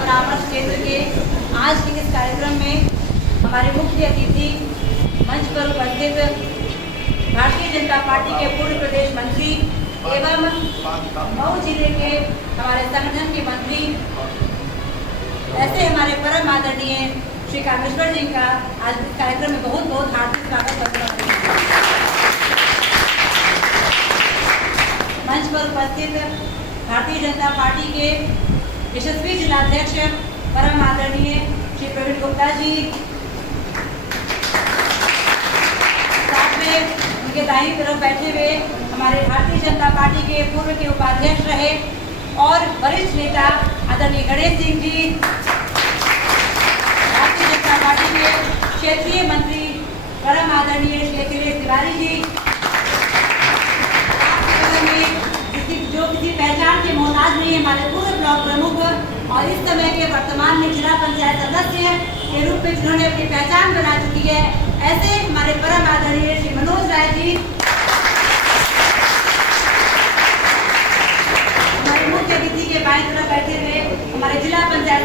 परामर्श केंद्र के आज के इस कार्यक्रम में हमारे मुख्य अतिथि मंच पर उपस्थित भारतीय जनता पार्टी के पूर्व प्रदेश मंत्री एवं मऊ जिले के हमारे संगठन के मंत्री ऐसे हमारे परम आदरणीय श्री कामेश्वर जी का आज इस कार्यक्रम में बहुत बहुत हार्दिक स्वागत करते हैं। मंच पर उपस्थित भारतीय जनता पार्टी के यशस्वी जिलाध्यक्ष परम आदरणीय श्री प्रवीण गुप्ता जी, साथ में उनके दाहिनी तरफ बैठे हुए हमारे भारतीय जनता पार्टी के पूर्व के उपाध्यक्ष रहे और वरिष्ठ नेता आदरणीय गणेश सिंह जी, भारतीय जनता पार्टी के क्षेत्रीय मंत्री परम आदरणीय श्री अखिलेश तिवारी जी, जो किसी पहचान के मोहताज नहीं, हमारे पूर्व ब्लॉक प्रमुख और इस समय के वर्तमान में जिला पंचायत सदस्य के रूप में जिन्होंने अपनी पहचान बना चुकी है, ऐसे हमारे परम आदरणीय श्री मनोज राय जी, हमारे मुख्य अतिथि के बाईं तरफ बैठे हुए हमारे जिला पंचायत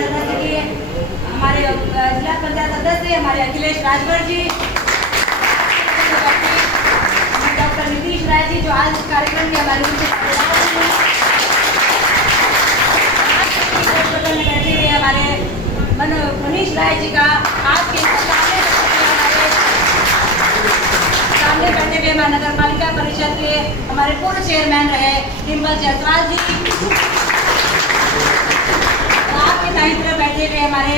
सदस्य हमारे अखिलेश राजभर जी, डॉक्टर नीतीश राय जी जो आज इस कार्यक्रम के हमारे बैठे हुए हमारे मनीष राय जी का आज के सामने बैठे हुए हमारे नगर पालिका परिषद के हमारे पूर्व चेयरमैन रहे डिम्पल जायसवाल जी, आपके दाईं तरफ बैठे हुए हमारे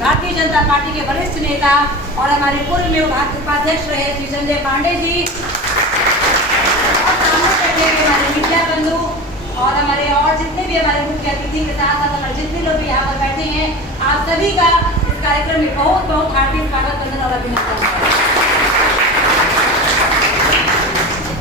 भारतीय जनता पार्टी के वरिष्ठ नेता और हमारे पूर्व में उपाध्यक्ष रहे श्री संजय पांडे जी, और सामने बैठे हुए हमारे मीडिया बंधु और हमारे और जितने भी हमारे मुख्य अतिथि के साथ साथ हमारे जितने लोग यहाँ पर बैठे हैं, आप सभी का इस कार्यक्रम में बहुत बहुत हार्दिक स्वागत वंदन और अभिनंदन।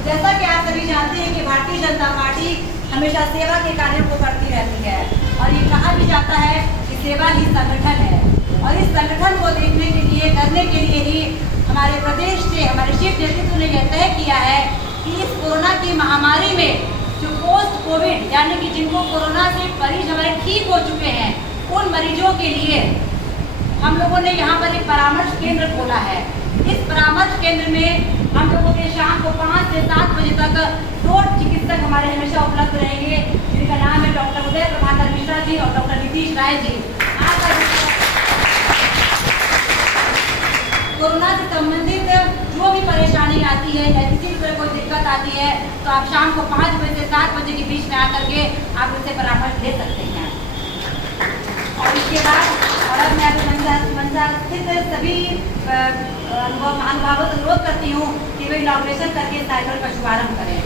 जैसा कि आप सभी जानते हैं कि भारतीय जनता पार्टी हमेशा सेवा के कार्यों को करती रहती है और ये कहा भी जाता है कि सेवा ही संगठन है, और इस संगठन को देखने के लिए करने के लिए ही हमारे प्रदेश से हमारे शीर्ष नेतृत्व ने यह तय किया है कि इस कोरोना की महामारी में जो पोस्ट कोविड यानी कि जिनको कोरोना से मरीज हमारे ठीक हो चुके हैं, उन मरीजों के लिए हम लोगों ने यहाँ पर एक परामर्श केंद्र खोला है। इस परामर्श केंद्र में हम लोगों के शाम को 5 से 7 बजे तक 2 चिकित्सक हमारे हमेशा उपलब्ध रहेंगे, जिनका नाम है डॉक्टर उदय प्रभाकर मिश्रा जी और डॉक्टर नीतीश राय जी। कोरोना से संबंधित जो भी परेशानी आती है या किसी तरह कोई दिक्कत आती है तो आप शाम को 5 बजे से 7 बजे के बीच में आकर के आप उनसे परामर्श ले सकते हैं। और इसके बाद और अब मैं मंचा स्थित सभी अनुभावों से अनुरोध करती हूँ कि वे इनॉग्रेशन करके इस कार्यक्रम का शुभारंभ करें।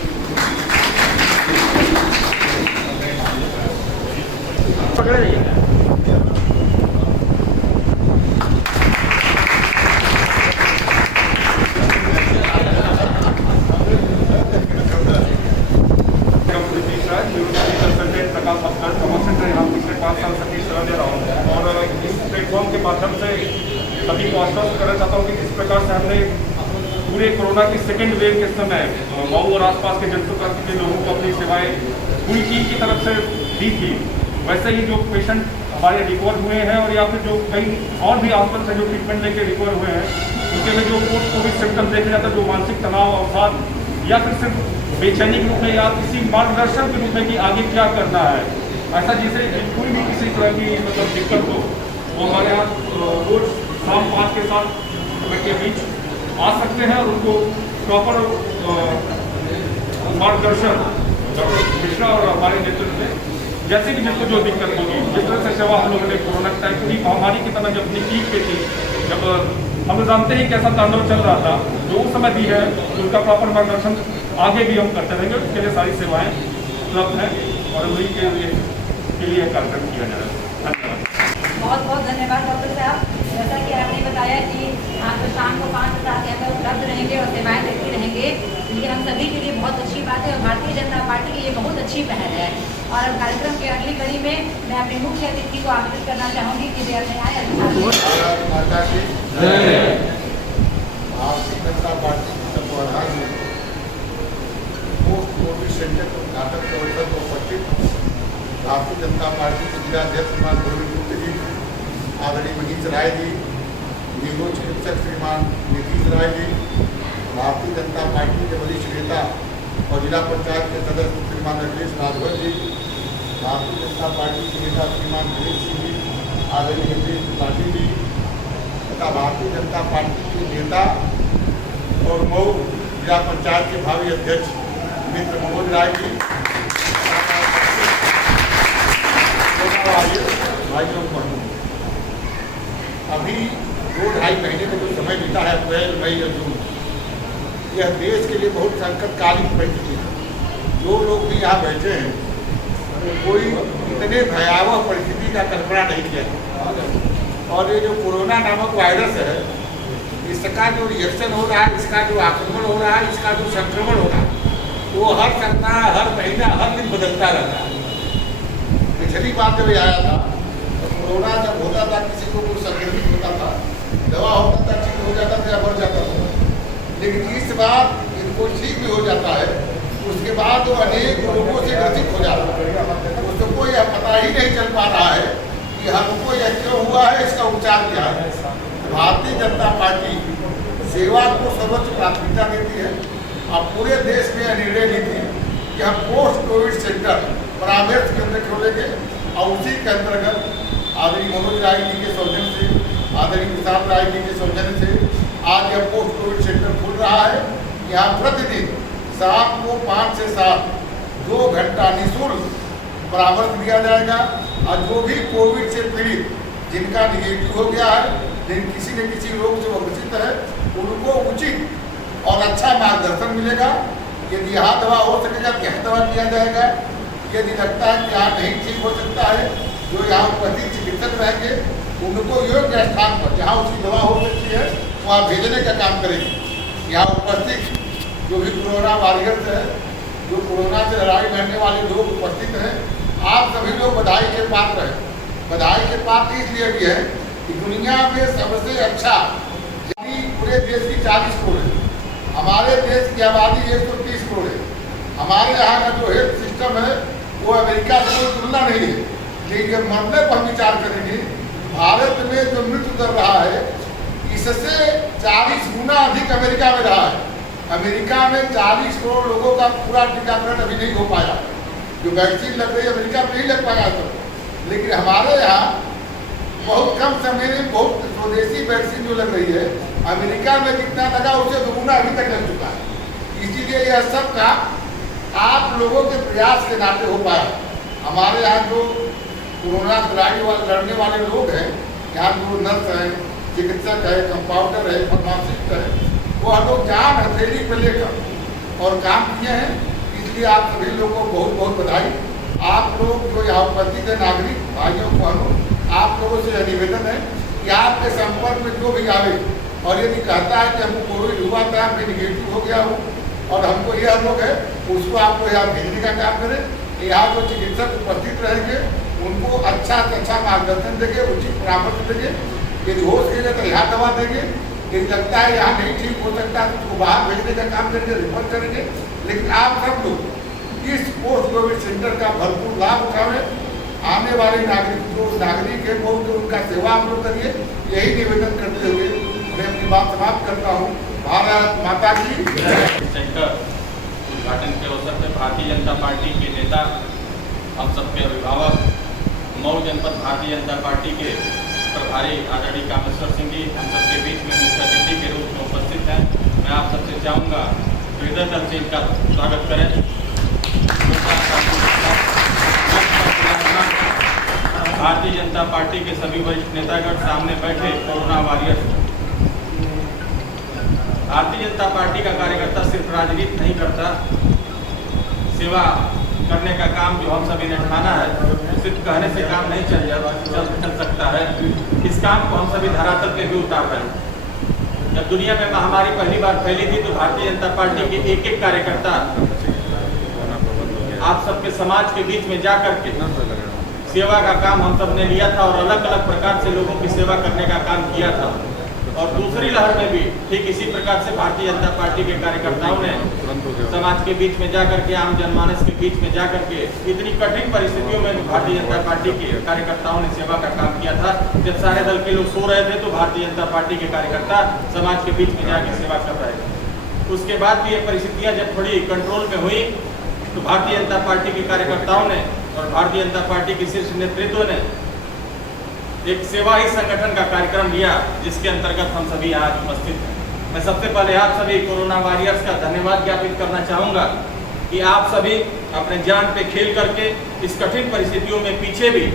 के माध्यम से सभी को आश्वस्त करना चाहता हूँ कि जिस प्रकार से हमने पूरे कोरोना की सेकेंड वेव के समय मऊ और आसपास के जनता के लोगों को अपनी सेवाएं पूरी टीम की तरफ से दी थी, वैसे ही जो पेशेंट हमारे रिकवर हुए हैं और या फिर जो कई और भी आसपास से जो ट्रीटमेंट लेके रिकवर हुए हैं, उनके में जो पोस्ट कोविड सिम्टम्स देखे जाते हैं, जो मानसिक तनाव, अवसाद या फिर सिर्फ बेचैनी के रूप में या किसी मार्गदर्शन के रूप में कि आगे क्या करना है, ऐसा जिसे कोई भी किसी तरह की मतलब दिक्कत हो, वो हमारे यहाँ रोज शाम 5 के 7 के बीच आ सकते हैं और उनको प्रॉपर मार्गदर्शन डॉक्टर मिश्रा और हमारे नेतृत्व में जैसे कि जिसको जो दिक्कत होगी, जिस तरह से सेवा हम लोगों ने कोरोना के टाइम पूरी महामारी की तरह जब अपनी पीक पे थी, जब हम जानते हैं कैसा तांडव चल रहा था, जो उस समय दी है उनका प्रॉपर मार्गदर्शन आगे भी हम करते रहेंगे। उसके लिए सारी सेवाएँ उपलब्ध हैं और वही के लिए कार्यक्रम किया जा रहा है। धन्यवाद। बहुत बहुत धन्यवाद डॉक्टर साहब। जैसा कि आपने बताया कि आप शाम को 5 से 7 यहाँ पर उपलब्ध रहेंगे और सेवाएं देते रहेंगे, ये हम सभी के लिए बहुत अच्छी बात है और भारतीय जनता पार्टी की ये बहुत अच्छी पहल है। और कार्यक्रम की अगली कड़ी में मैं अपने मुख्य अतिथि को आमंत्रित करना चाहूँगी कि वे अपने आए। भारतीय जनता पार्टी सेंटर के उद्घाटन के अवसर पर उपस्थित भारतीय जनता पार्टी के जिलाध्यक्ष श्रीमान गोविंद गुप्त जी, आदरणीय मनीष राय जी, नीरो चिकित्सक श्रीमान नीतीश राय जी, भारतीय जनता पार्टी के वरिष्ठ नेता और जिला पंचायत के सदस्य श्रीमान अखिलेश राजभर जी, भारतीय जनता पार्टी के नेता श्रीमान गणेश सिंह जी, आदरणीय अखिलेश त्रिपाठी जी तथा भारतीय जनता पार्टी के नेता और मऊ जिला पंचायत के भावी अध्यक्ष मित्र मनोज राय जी, भाइयों बहनों, अभी 2-2.5 महीने में जो समय बीता है, अप्रैल, मई और जून, यह देश के लिए बहुत संकटकालीन परिस्थिति है। जो लोग भी यहाँ बैठे हैं, कोई इतने भयावह परिस्थिति का कल्पना नहीं किया। और ये जो कोरोना नामक वायरस है, इसका जो रिएक्शन हो रहा है, इसका जो आक्रमण हो रहा है, इसका जो संक्रमण हो रहा है, वो हर सप्ताह, हर महीना, हर दिन बदलता रहता है। पिछली बार जब आया था तो कोरोना जब होता था, किसी को कुछ संक्रमित होता था, दवा होता था, ठीक हो जाता था या बढ़ जाता था। लेकिन इस बार इनको ठीक भी हो जाता है, उसके बाद वो अनेक रोगों से ग्रसित हो जाता है। उसको यह पता ही नहीं चल पा रहा है कि हमको यह क्यों हुआ है, इसका उपचार क्या है। भारतीय जनता पार्टी सेवा को सर्वोच्च प्राथमिकता देती है। अब पूरे देश में निर्णय ली थी कि हम पोस्ट कोविड सेंटर परामर्श केंद्र खोलेंगे और उसी के अंतर्गत आदरणीय मनोज राय जी के सौजन्य से, आदरणीय प्रसाद राय जी के सौजन्य से आज यह पोस्ट कोविड सेंटर खुल रहा है। यहाँ प्रतिदिन शाम को 5 से 7 2 घंटा निःशुल्क परामर्श दिया जाएगा और जो भी कोविड से पीड़ित जिनका निगेटिव हो गया है, जिन किसी न किसी रोग से ग्रसित है, उनको उचित और अच्छा मार्गदर्शन मिलेगा। यदि यहाँ दवा हो सकेगा तो यहाँ दवा दिया जाएगा। यदि लगता है कि यहाँ नहीं ठीक हो सकता है, जो यहाँ उपस्थित चिकित्सक रहेंगे उनको योग्य स्थान पर जहाँ उसकी दवा हो सकती है वहाँ भेजने का काम करेंगे। यहाँ उपस्थित जो भी कोरोना वॉरियर्स है, जो कोरोना से लड़ाई लड़ने वाले लोग उपस्थित हैं, आप सभी लोग बधाई के पात्र हैं। बधाई के पात्र इसलिए भी है कि दुनिया में सबसे अच्छा, यानी पूरे देश की 40 करोड़ है, हमारे देश की आबादी 130 करोड़ है। हमारे यहाँ का जो हेल्थ सिस्टम है वो अमेरिका से कोई तुलना नहीं है। लेकिन मरने पर हम विचार करेंगे, भारत में जो मृत्यु दर रहा है इससे 40 गुना अधिक अमेरिका में रहा है। अमेरिका में 40 करोड़ लोगों का पूरा टीकाकरण अभी नहीं हो पाया। जो वैक्सीन लग रही है अमेरिका में नहीं लग पाया था, लेकिन हमारे यहाँ बहुत कम समय में बहुत स्वदेशी वैक्सीन जो लग रही है, अमेरिका में जितना लगा उससे दुगुना अभी तक लग चुका है। इसीलिए यह सब का आप लोगों के प्रयास के नाते हो पाया। हमारे यहाँ जो कोरोना लड़ने वाले लोग हैं, यहाँ जो नर्स है, चिकित्सक है, कंपाउंडर है, फार्मासिस्ट है, वो हम लोग जान हथेली पर लेकर और काम किए हैं। इसलिए आप सभी लोगों को बहुत बहुत बधाई। आप लोग जो यहाँ उपस्थित है, नागरिक भाइयों बहनों, आप लोगों से यह निवेदन है कि आपके संपर्क में जो भी आवे और यदि कहता है कि हमको कोविड हुआ था, मैं निगेटिव हो गया हूँ और हमको यह रोग है, उसको आपको यहाँ भेजने का काम करें। यहाँ जो चिकित्सक उपस्थित रहेंगे उनको अच्छा से अच्छा मार्गदर्शन देंगे, उचित परामर्श देंगे। यदि हो सकेगा तो यहाँ दवा देंगे, यदि लगता है यहाँ नहीं ठीक हो सकता तो उसको बाहर भेजने का काम करेंगे, रिफर करेंगे। लेकिन आप सब लोग इस पोस्ट कोविड सेंटर का भरपूर लाभ उठाएं। आने वाले नागरिक है वो तो उनका सेवा आप लोग करिए। यही निवेदन करते हुए मैं अपनी बात समाप्त करता हूँ। भारत माता की सेंटर उद्घाटन के अवसर पर भारतीय जनता पार्टी के नेता, हम सबके अभिभावक, मऊ जनपद भारतीय जनता पार्टी के प्रभारी आदरणीय कामेश्वर सिंह जी हम सबके बीच में मुख्य अतिथि के रूप में उपस्थित हैं। मैं आप सबसे चाहूँगा हृदय तल से इनका स्वागत करें। भारतीय जनता पार्टी के सभी वरिष्ठ नेतागण, सामने बैठे corona warriors. Bharatiya Janata party का कार्यकर्ता सिर्फ राजनीति नहीं करता, सेवा करने का काम जो हम सभी ने ठाना है, सिर्फ कहने से काम नहीं चल सकता है। इस काम को हम सभी धरातल पे भी उतार रहे हैं। जब दुनिया में महामारी पहली बार फैली थी तो भारतीय जनता पार्टी के एक कार्यकर्ता आप सबके समाज के बीच में जा करके सेवा का काम हम सब ने लिया था और अलग अलग प्रकार से लोगों की सेवा करने का काम किया था। और दूसरी लहर में भी ठीक इसी प्रकार से भारतीय जनता पार्टी के कार्यकर्ताओं ने समाज के बीच में जाकर के, आम जनमानस के बीच में जाकर के इतनी कठिन परिस्थितियों में भी भारतीय जनता पार्टी के कार्यकर्ताओं ने सेवा का काम किया था। जब सारे दल के लोग सो रहे थे तो भारतीय जनता पार्टी के कार्यकर्ता समाज के बीच में जाकर सेवा कर रहे थे। उसके बाद भी ये परिस्थितियां जब थोड़ी कंट्रोल में हुई तो भारतीय जनता पार्टी के कार्यकर्ताओं ने और भारतीय जनता पार्टी के शीर्ष नेतृत्व ने एक सेवा ही संगठन का कार्यक्रम लिया, जिसके अंतर्गत हम सभी यहाँ उपस्थित हैं। मैं सबसे पहले आप सभी कोरोना वॉरियर्स का धन्यवाद ज्ञापित करना चाहूँगा कि आप सभी अपने जान पे खेल करके इस कठिन परिस्थितियों में पीछे भी,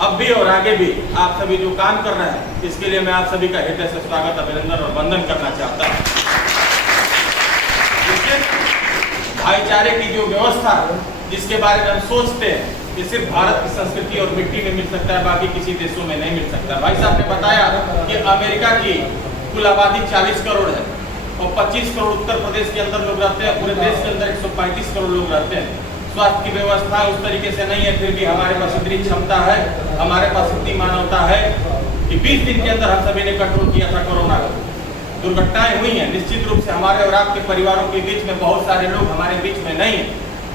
अब भी और आगे भी आप सभी जो काम कर रहे हैं, इसके लिए मैं आप सभी का हृदय से स्वागत, अभिनंदन और वंदन करना चाहता हूँ। भाईचारे की जो व्यवस्था जिसके बारे में हम सोचते हैं, ये सिर्फ भारत की संस्कृति और मिट्टी में मिल सकता है, बाकी किसी देशों में नहीं मिल सकता। भाई साहब ने बताया कि अमेरिका की कुल आबादी 40 करोड़ है और 25 करोड़ उत्तर प्रदेश के अंदर लोग रहते हैं। पूरे देश के अंदर 135 करोड़ लोग रहते हैं। स्वास्थ्य की व्यवस्था उस तरीके से नहीं है, फिर भी हमारे पास इतनी क्षमता है, हमारे पास इतनी मानवता है कि 20 दिन के अंदर हम सभी ने कंट्रोल किया था कोरोना को। दुर्घटनाएं हुई हैं, निश्चित रूप से हमारे और आपके परिवारों के बीच में बहुत सारे लोग हमारे बीच में नहीं है,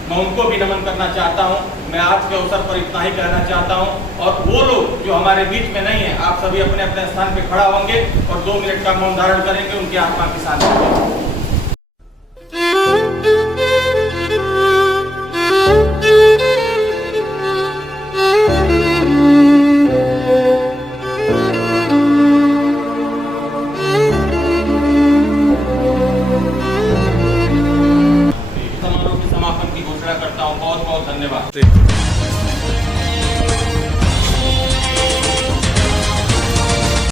मैं उनको भी नमन करना चाहता हूं। मैं आज के अवसर पर इतना ही कहना चाहता हूं। और वो लोग जो हमारे बीच में नहीं है, आप सभी अपने अपने स्थान पे खड़ा होंगे और 2 मिनट का मौन धारण करेंगे, उनकी आत्मा की शांति करेंगे। समारोह के समापन की घोषणा करता हूं। बहुत बहुत धन्यवाद।